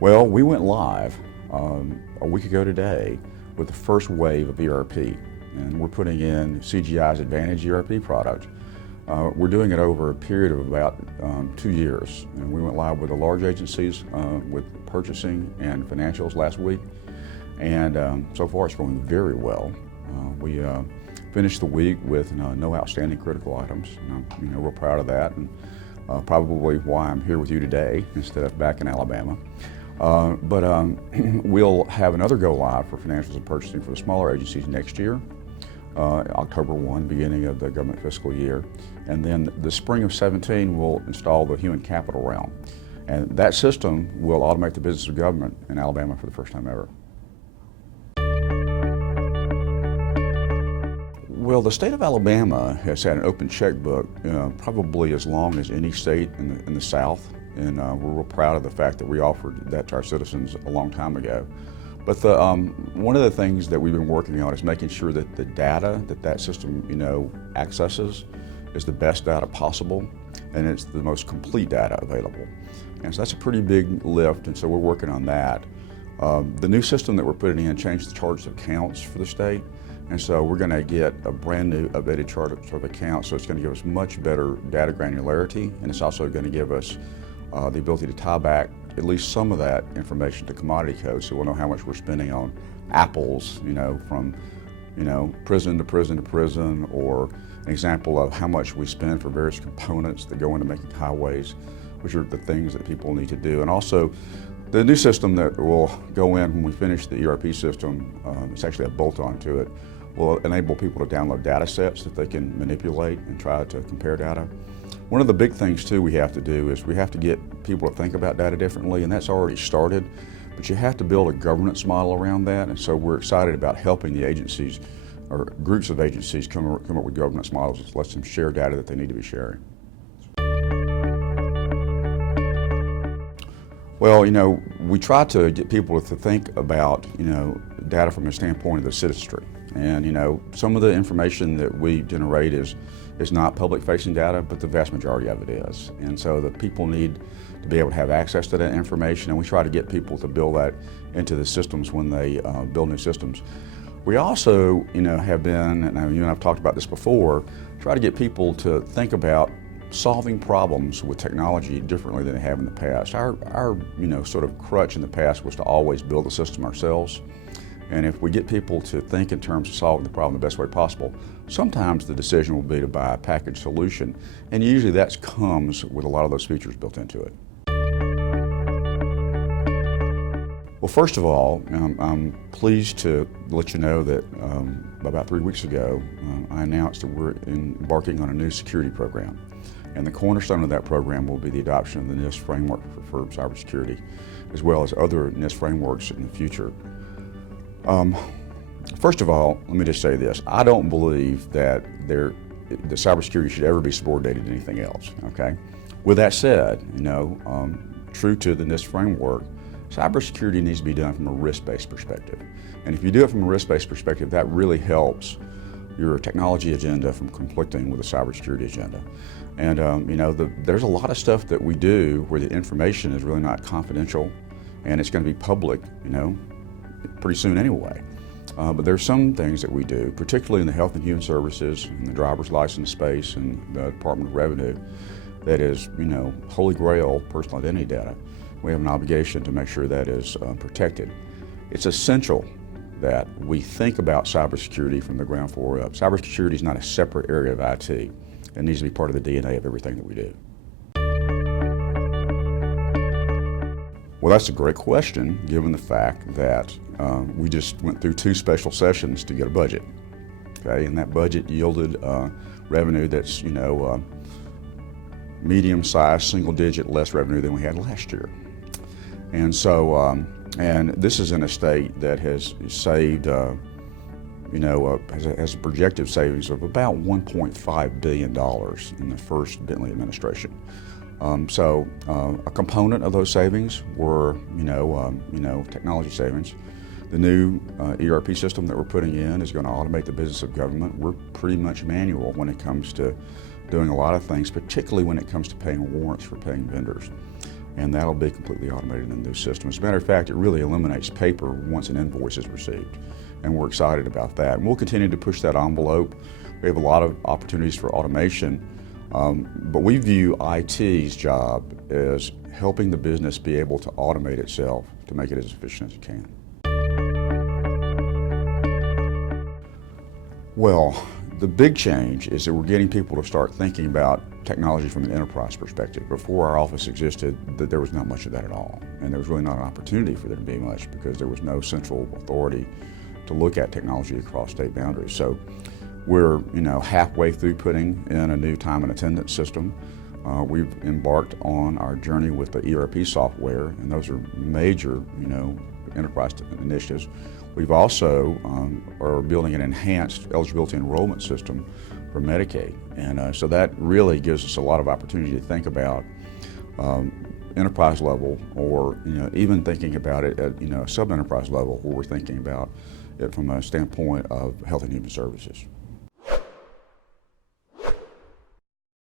Well, we went live a week ago today with the first wave of ERP, and we're putting in CGI's Advantage ERP product. We're doing it over a period of about 2 years, and we went live with the large agencies with purchasing and financials last week, and so far it's going very well. We finished the week with no outstanding critical items, and I'm real proud of that, and probably why I'm here with you today instead of back in Alabama. We'll have another go live for financials and purchasing for the smaller agencies next year, October 1, beginning of the government fiscal year. And then the spring of 17, we'll install the human capital realm. And that system will automate the business of government in Alabama for the first time ever. Well, the state of Alabama has had an open checkbook probably as long as any state in the South. And we're real proud of the fact that we offered that to our citizens a long time ago. But one of the things that we've been working on is making sure that the data that system accesses is the best data possible, and it's the most complete data available. And so that's a pretty big lift, and so we're working on that. The new system that we're putting in changed the charts of accounts for the state, and so we're going to get a brand new updated chart of accounts, so it's going to give us much better data granularity, and it's also going to give us the ability to tie back at least some of that information to commodity codes, so we'll know how much we're spending on apples, from prison to prison to prison, or an example of how much we spend for various components that go into making highways, which are the things that people need to do. And also, the new system that will go in when we finish the ERP system, it's actually a bolt-on to it, will enable people to download data sets that they can manipulate and try to compare data. One of the big things too we have to do is we have to get people to think about data differently, and that's already started, but you have to build a governance model around that, and so we're excited about helping the agencies or groups of agencies come up with governance models that lets them share data that they need to be sharing. Well, we try to get people to think about, data from the standpoint of the citizenry. And, some of the information that we generate is not public-facing data, but the vast majority of it is. And so the people need to be able to have access to that information, and we try to get people to build that into the systems when they build new systems. We also, have been, and you and I've talked about this before, try to get people to think about solving problems with technology differently than they have in the past. Our sort of crutch in the past was to always build the system ourselves. And if we get people to think in terms of solving the problem the best way possible, sometimes the decision will be to buy a packaged solution. And usually that comes with a lot of those features built into it. Well, first of all, I'm pleased to let you know that about 3 weeks ago, I announced that we're embarking on a new security program. And the cornerstone of that program will be the adoption of the NIST framework for cybersecurity, as well as other NIST frameworks in the future. First of all, let me just say this. I don't believe that the cybersecurity should ever be subordinated to anything else, okay? With that said, true to the NIST framework, cybersecurity needs to be done from a risk-based perspective. And if you do it from a risk-based perspective, that really helps your technology agenda from conflicting with the cybersecurity agenda. And there's a lot of stuff that we do where the information is really not confidential, and it's going to be public, pretty soon anyway. But there's some things that we do, particularly in the health and human services, and the driver's license space, and the Department of Revenue, that is, holy grail personal identity data. We have an obligation to make sure that is protected. It's essential that we think about cybersecurity from the ground floor up. Cybersecurity is not a separate area of IT. It needs to be part of the DNA of everything that we do. Well, that's a great question, given the fact that we just went through 2 special sessions to get a budget. Okay, and that budget yielded revenue that's, medium-sized, single-digit less revenue than we had last year. And so, and this is in a state that has saved, has a projected savings of about $1.5 billion in the first Bentley administration. A component of those savings were, technology savings. The new ERP system that we're putting in is going to automate the business of government. We're pretty much manual when it comes to doing a lot of things, particularly when it comes to paying warrants for paying vendors. and that'll be completely automated in the new system. As a matter of fact, it really eliminates paper once an invoice is received, and we're excited about that. And we'll continue to push that envelope. We have a lot of opportunities for automation, but we view IT's job as helping the business be able to automate itself to make it as efficient as it can. Well, the big change is that we're getting people to start thinking about technology from an enterprise perspective. Before our office existed, there was not much of that at all, and there was really not an opportunity for there to be much because there was no central authority to look at technology across state boundaries. So we're halfway through putting in a new time and attendance system. We've embarked on our journey with the ERP software, and those are major enterprise initiatives. We've also are building an enhanced eligibility enrollment system for Medicaid, and so that really gives us a lot of opportunity to think about enterprise level, or even thinking about it at a sub-enterprise level, where we're thinking about it from a standpoint of health and human services.